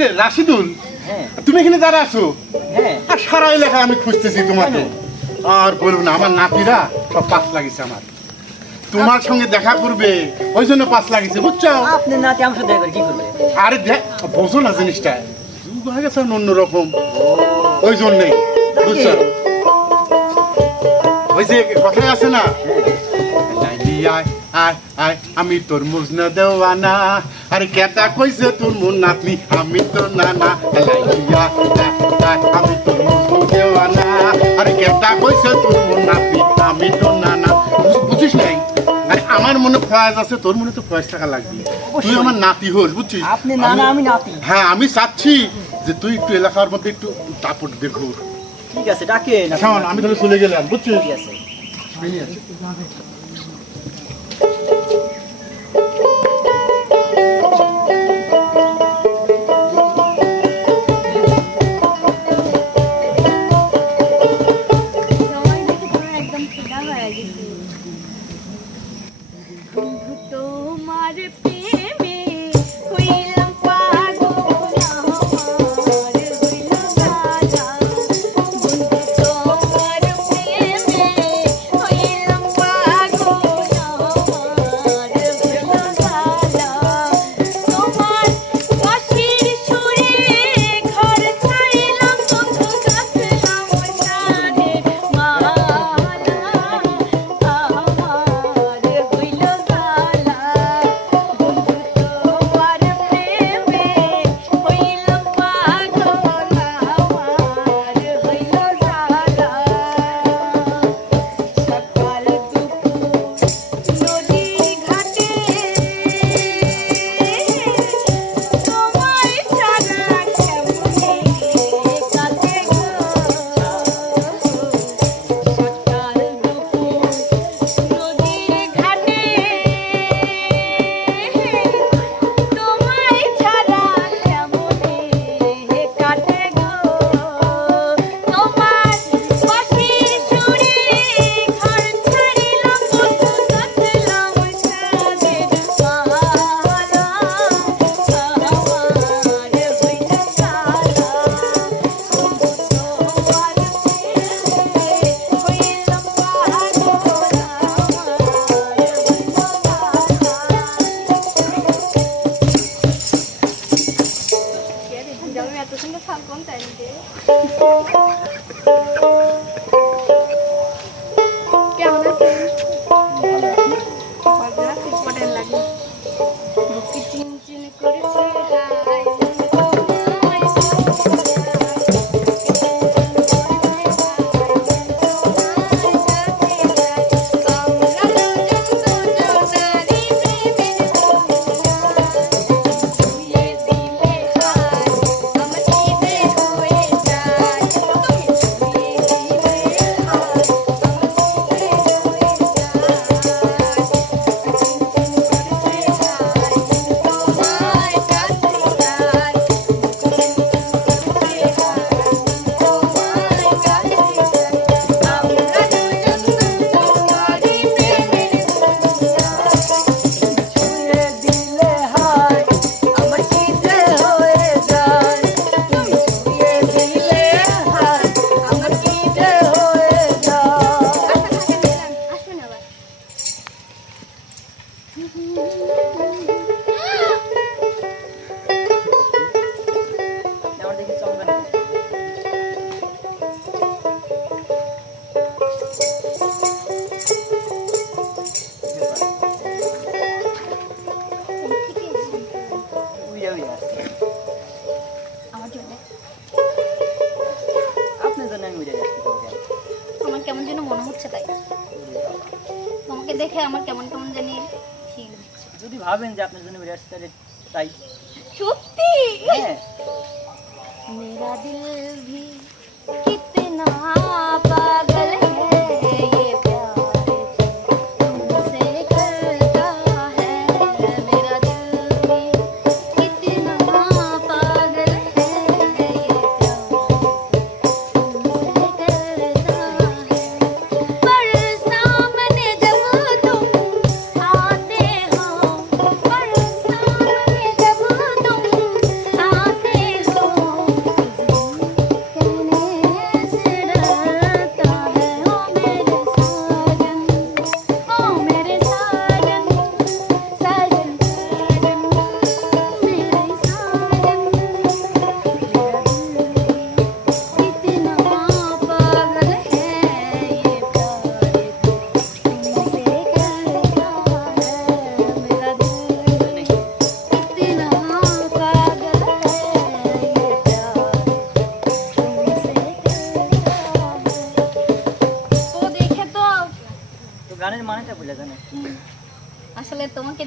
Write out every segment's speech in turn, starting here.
রে রাশিদুল হ্যাঁ। তুমি এখানে দাঁড়া আছো হ্যাঁ। আর সারা এলাকা আমি খুঁজতেছি তোমাকে। আর বলব না আমার নাতিরা সব পাস লাগিছে আমার। তোমার সঙ্গে দেখা করবে ওই জন্য পাস লাগিছে বুঝছ? আপনার নাতি আমার সাথে কি করবে? আরে দেখ বোঝো না জিনিসটা। যুগ হয়ে গেছে অন্যরকম ওই জন্যই বুঝছ? ওই যে কথায় আছে না লাইলি আয় আয় আয় আমি তোর মুজনা দেওয়ানা। আরে কেটা কইছে তোর মন নাতনি আমি তো নানা আয় আমি তোর মুজনা দেওয়ানা। আরে কেটা কইছে তোর মন নাতনি আমি তো নানা। বুঝ- বুঝিস নাই? আরে আমার মনে ফয়েজ আছে তোর মনে তো ফয়েজ টাকা লাগবে। তুই আমার নাতি হোস বুঝছিস? আপনি নানা আমি নাতি। হ্যাঁ আমি চাচ্ছি যে তুই একটু এলাকার মধ্যে একটু দাপট দেখো ঠিক আছে শোন আমি তাহলে চলে গেলাম বুঝছিস? ঠিক আছে। গেছি তোমার ভাবেন যে আপনার জন্য রেস্ট তাই? সত্যি? হ্যাঁ। মেরা দিল ভি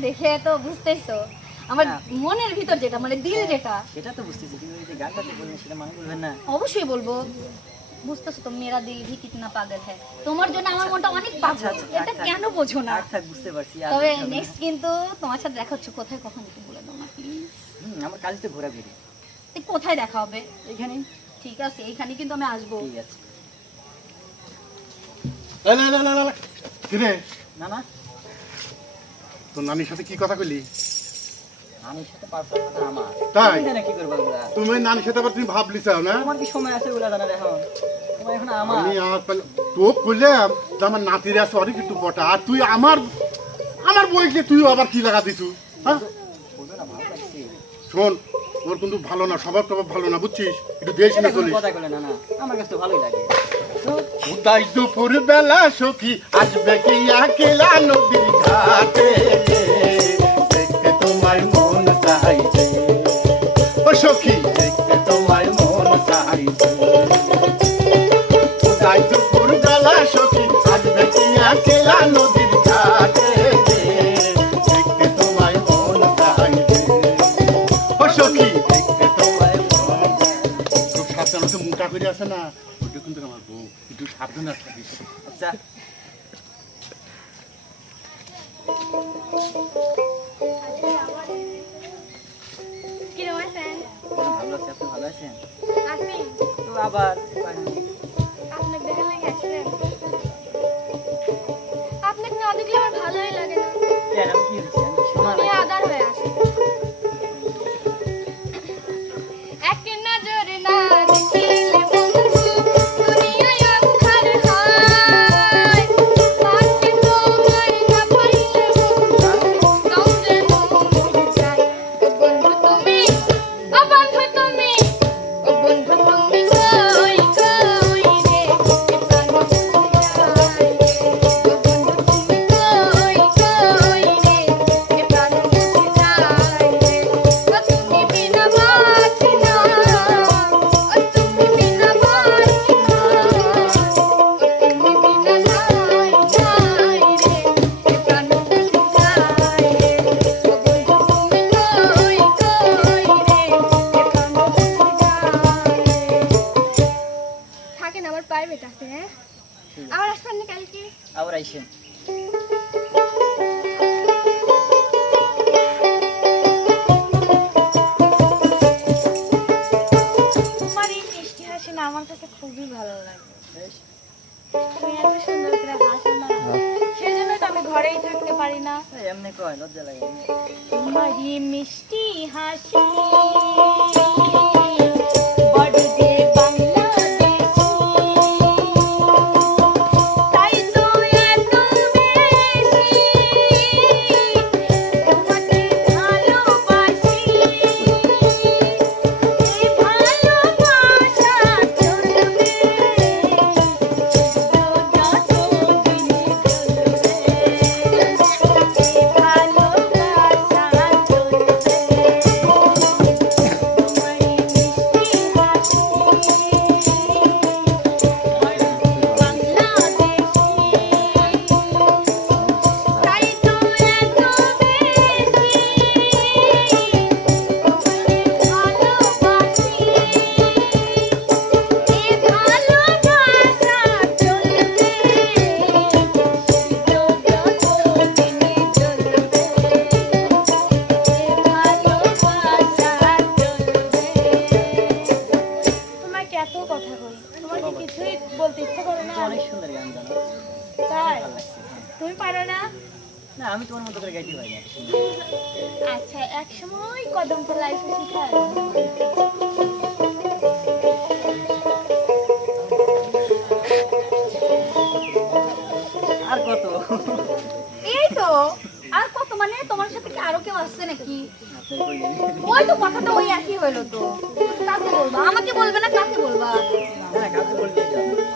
দেখে তো বুঝতেইছো আমার মনের ভিতর যেটা মানে দিল যেটা সেটা তো বুঝতেছি কিন্তু এই যে গানটা যে বললেন সেটা মানে বলবেন না অবশ্যই বলব বুঝতেছো তো মেরা দিল ভি কিতনা পাগল হ্যাঁ তোমার জন্য আমার মনটা অনেক আচ্ছা, পাগল আচ্ছা, এটা। কেন বোঝো না থাক বুঝতে পারছি তবে। নেক্সট কিন্তু তোমার সাথে দেখা হচ্ছে কোথায় কখন একটু বলে দাও না প্লিজ হুম, আমার কাজ তো ঘোরাঘুরি কোথায় দেখা হবে এখানে ঠিক আছে এইখানে কিন্তু আমি আসব ঠিক আছে না না তোর নানির সাথে কি কথা কইলি? সাথে কথা আমার। তাই? তুমি জানো কি করব ওগুলা? তুমি নানির সাথে আবার তুমি ভাবলি চাও না? তোমার কি সময় আছে ওগুলা জানার এখন? তোমার এখন আমার। আমি আর কইলাম যে আমার নাতির আছে অনেক একটু বটা। আর তুই আমার আমার বইকে তুই আবার কি লাগা দিছু? হ্যাঁ? শোন ওর কিন্তু ভালো না স্বভাব টভাব ভালো না বুঝছিস? একটু দেশ না চলিস। আমার কাছে তো ভালোই লাগে। তো উদাই দুপুর বেলা সখী আসবে কি আকেলা নদীর ঘাটে? দেখতে তোমার মন চাইছে। ও সখী তো কিছুই ইচ্ছে করে না। অনেক সুন্দর গান জানো। তাই? ভালো লাগছে হ্যাঁ। তুমি পারো না? না আমি তোমার মতো করে গাইতে পারি আচ্ছা এক সময় কদম লাইফে শিখায় আর কত? এই তো আর কত? মানে তোমার সাথে কি আরও কেউ আসছে নাকি? ওই তো কথাটা ওই একই হইল তো। কাকে বলবা? আমাকে বলবে না কাকে বলবা? না বলতে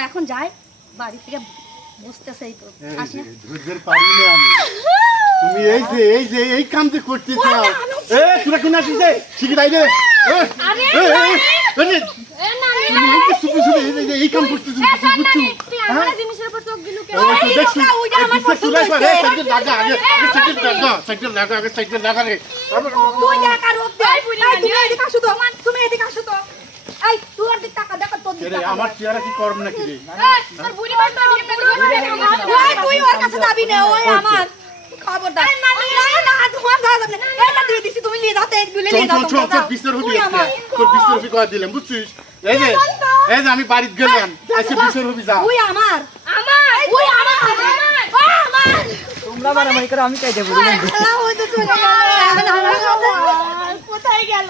এখন যাই বাড়ি থেকে বুঝতেছে এই তো আমি তুমি এই যে এই যে এই এ তোরা কোন আসিস শিখে রে এই কাম করতেছিস বুঝছ জিনিসের উপর চোখ দিলু তুমি এদিকে আসো তো এই তুই আর দিক টাকা দেখো তোর দিক টাকা। আমার চেহারা কি করব নাকি রে? এই, তোর বুড়ি বাস তো বিয়ে করে ওই তুই ওর কাছে যাবি না ওই আমার। খবরদার। না না তোমার দাদা না এটা দিয়ে দিছি তুমি নিয়ে যাতে নিয়ে যাও তোর তোর কয় দিলাম বুঝছিস? এই যে এই যে আমি বাড়িতে গেলাম। আজকে যা। ওই আমার। আমার। ওই আমার। আমার। তোমরা মারামারি করো আমি চাইতে বলি। খেলা হইতো চলে গেল কোথায় গেল?